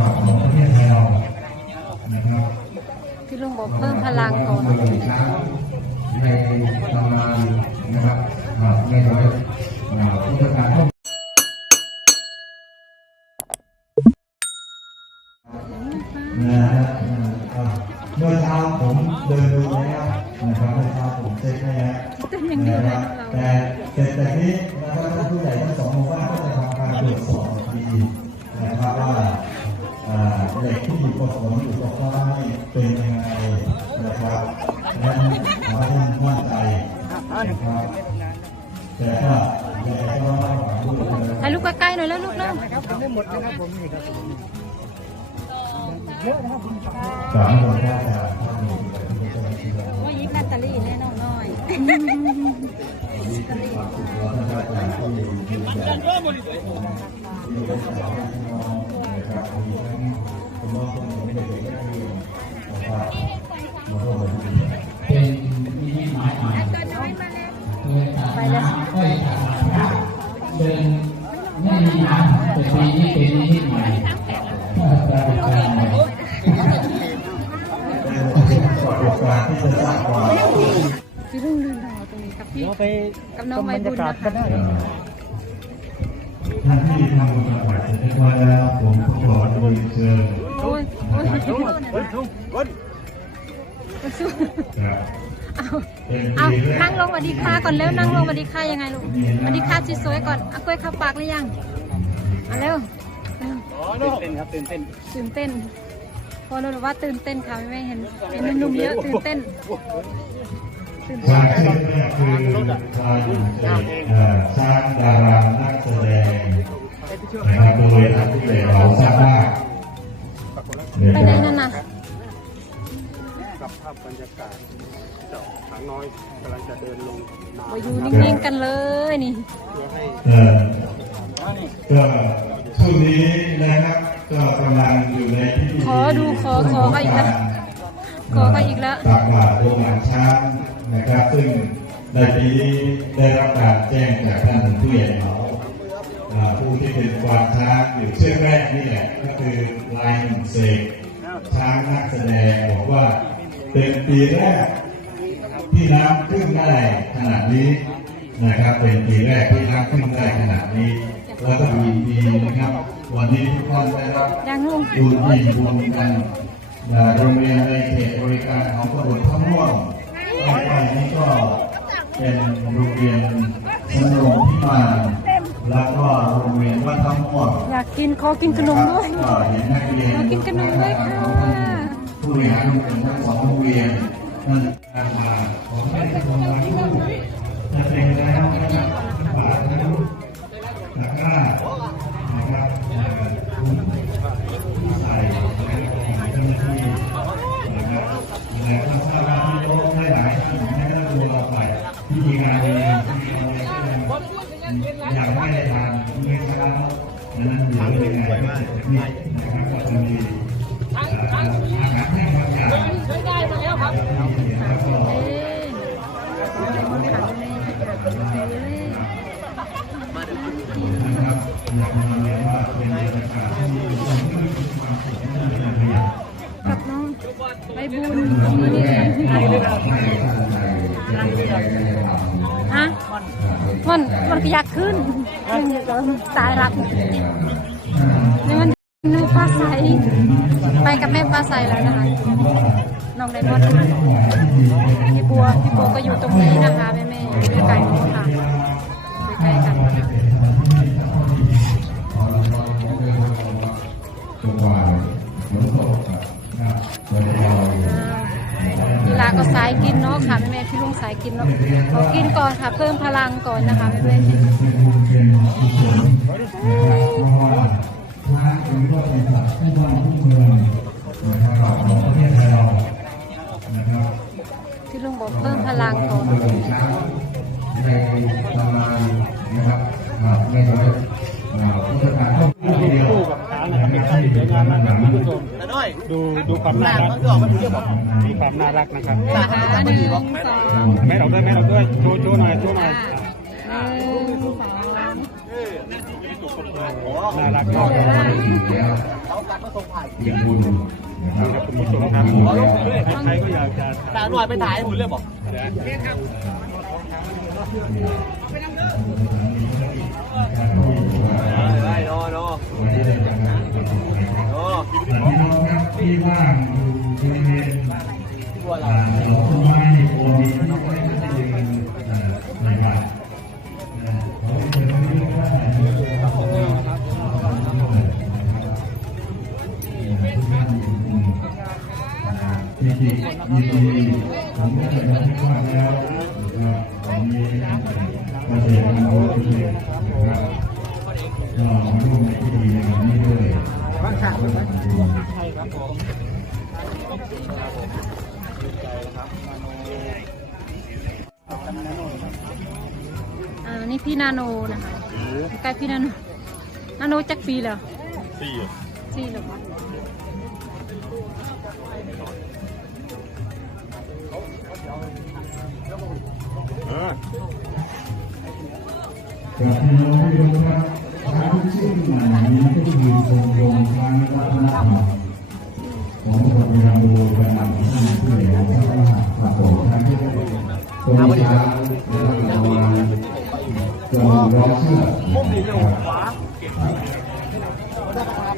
ข่าวของประเทศไทยเรานะครับพี่ลุงบอกเพิ่มพลังก่อนโดยช้างในตำนานนะครับอ่าในร้อยอ่าพุทธกาลต้องนะฮะอ่าเมื่อเช้าผมเดินดูแล้วนะครับเมื่อเช้าผมเช็คให้แล้วเต้นอย่างเดียวนะเลคยรับเราแต่แต่แต่นี้นะครับท่านผู้ใหญ่ทั้งสองหมู่บ้านก็จะทำการตรวจสอบดีนะครับว่าอ่า เหล็กที่อยู่กับผมอยู่กับฟ้านี่เป็นยังไงนะครับและขอให้ท่านมั่นใจนะครับแต่ก็ยังไงก็หวังด้วยนะคให้รับลูกใกล้ๆหน่อยแล้วลูกเร็วสามคนน่าจะทำอยู่ในที่เจ้าหน้าที่เราว่ายิบแบตเตอรี่แน่นอนน้อยเป็นนิมิตหมายใหม่เดินตัดน้ำก็ตัดน้ำได้เดินไม่มีน้ำแต่ปีนี้เป็นนิมิใหม่ปรากฏการณ์ใหม่พี่ลุงลืมเราตรงนี้กับพี่เดี๋ยวไปกับน้องชมใบบรรบุยาญนะกัคะนได้ ท่านที่ทำบุญตักบาตรเสร็จเรียบร้อยแล้วผมก็ขอเรียเชิญโอ้ยโอ้ยครับเอาเป็นเอาปีแรก นั่งลงสวัสดีค่ะก่อนแล้วนั่งลงสวัสดีค่ะยังไงลูกสวัสดีค่ะสวยๆก่อนเอากล้วยเข้าปากหรือยังเอาเร็วเร็วตื่นเต้นครับตื่นเต้นตื่นเต้น พอเราบอว่าตื่นเต้นค่ะแม่เห็นเห็นหนุ่มๆเยอะตื่นเต้น ตื่นชาเต้นยชื่อแรกคือชายเอ่อช้างดารานักแสดงนะครับโดยท่านผู้ใหญ่เราทราบว่าไปไหนนั่นน่ะกับภาพบรรยากาศเจ้าหางน้อยกำลังจะเดินลงน้มาอยู่นิ่งๆกันเลยนี่ำเพื่อให้เอ่อก็ช่วงนี้นะครับก็กำลังอยู่ในพิธีขอดูขอขอเขาอีกแล้วขอเขาอีกแล้วตักบาตรโรงงานช้าง นะครับ ซึ่งในปีนี้ได้รับการแจ้งจากท่านผู้ใหญ่เหมาอ่าผู้ที่เป็นควานช้างอยู่เชือกแรกนี่แหละก็คือลายหนึ่งเสกช้างนักแสดงบอกว่าเป็นปีแรกที่น้ำขึ้นได้ขนาดนี้นะครับ เป็นปีแรกที่น้ำขึ้นได้ขนาดนี้แล้วก็มีดีนะครับ วันนี้ทุกท่านได้รับยังลุงบุญอิ่มบุญกันอ่าโรงเรียนในเขตบริการของตำรวจทั้งม่วง ใกล้ๆนี้ก็เป็นโรงเรียนสนรงพิมานแล้วก็โรงเรียนวัดทั้งม่วงอยากกินขอกินขนมด้วยก็เห็นนักเรียนขอกินขนมด้วยค่ะผู้บริหารโรงเรียนทั้งสองโรงเรียนนั่นการมาขอให้ทุกคนรักลูกจะเป็นแล้วนะครับบาทนะครับตะกร้านะ กับน้องใบบุญน้องมาแรนี่กก็ให้ท่านใดจะดูแลในระหว่างฮะมันมันก็อยากขึ้นตายรับ นูปลาใส ไปกับแม่ปลาใสแล้วนะคะ น้องไดมอนด์พี่บัว พี่บัวก็อยู่ตรงนี้นะคะแม่แม่ๆอยู่ใกล้ๆนู้นค่ะอยู่ใกล้กันเวลาก็สายกินเนาะค่ะแม่แม่พี่ลุงสายกินเนาะขอกินก่อนค่ะ เพิ่มพลังก่อนนะคะแม่แม่ เป็นบุญเป็นกุศลนะครับเพราะว่าช้างถือว่าเป็นสัตว์คู่บ้านคู่เมืองนะครับของประเทศไทยเรานะครับพี่ลุงบอกเพิ่มพลังก่อนโดยช้างในตำนานนะครับอ่าในร้อยพุทธกาลต้องคู่เดียวคู่กับช้างนะครับคเป็รันบภาพที่ที่เป็สวยนงามบ้านนะหคลัรับงดูดูความน่ารักมีความน่ารักนะครับแม่เราด้วยแม่เราด้วยโชว์โชว์หน่อยโชว์หน่อย น่ารักมากจะได้ถึงแล้วอย่างบุญนะครับคุณผู้ชมครับใครก็อยากจะตาหน่อยไปถ่ายให้ผมเรื่องบอกได้นอนอวันนี้ได้ทำงานกับผมนะครับนอพี่น้องครับที่ว่างอยู่บริเวณ ยินดีผมก็จะยังไม่ว่าแล้วนะครับวันนี้เกษตรกรรมโอเคนะครับก็มาร่วมในพิธีในวันนี้ด้วยอ่านี่พี่นาโนนะคะใกล้พี่นาโนนาโนจักปีแล้วสี่สี่แล้วคะ กับพี่น้องที่รู้ครับทางชื่อใหม่นี้ก็คือชมรมทางวัฒนธรรมของคนเวลาดูกันนำท่านผู้ใหญ่ของพระมหากษัตริย์ทางที่คนที่ช้าแล้วก็เอามาจนร้องเชื่อนะครับ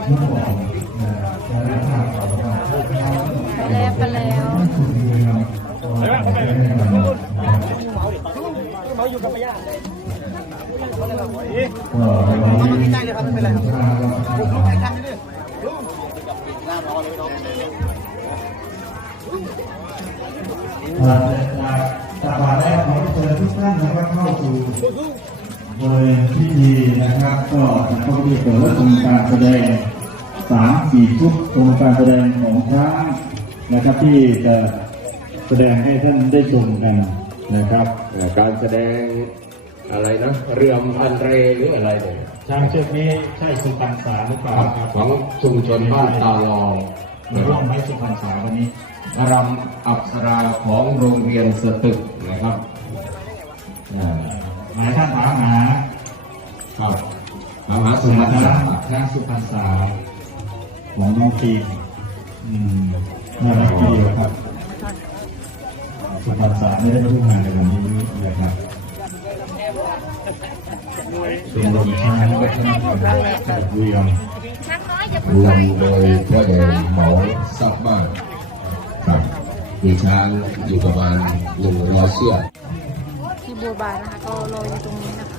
เมื่อก่อนจะได้ทราบข่าว่าไปแล้วไปแล้ว คุณเมืองก็เราไม่ได้เลยครับไม่เป็นไรครับผมลูกแข่งกันนี่จากบาทแรกขอเชิญทุกท่านนะครับเข้าสู่บริเวณพิธีนะครับ ก็จะเข้าพิธีเปิดและชมการแสดงสามสี่ชุดชมการแสดงของช้างนะครับที่จะแสดงให้ท่านได้ชมกัน นะครับเอ่อการแสดงอะไรนะเรือมพันเรหรืออะไรเนี่ยช้างเชือกนี้ใช่สุพรรณษาหรือเปล่าครับของชุมชนบ้านตาลองหรือว่าไม่สุพรรณษาวันนี้รำอับสราของโรงเรียนสตึกนะครับอ่าหมายท่านถามหาครับมหาสุพรรณษาช้างสุพรรณษาของน้องทีมอืมน่ารักทีเดียวครับ สุพรรณษาไม่ได้ร่วมงานในวันนี้นะครับเป็นลมช้างและท่านจัดเรียงนำโดยพ่อใหญ่หมาซับบ้านครับมีช้างอยู่ประมาณหนึ่งร้อยเชือกที่บัวบานนะคะก็รออยู่ตรงนี้นะคะ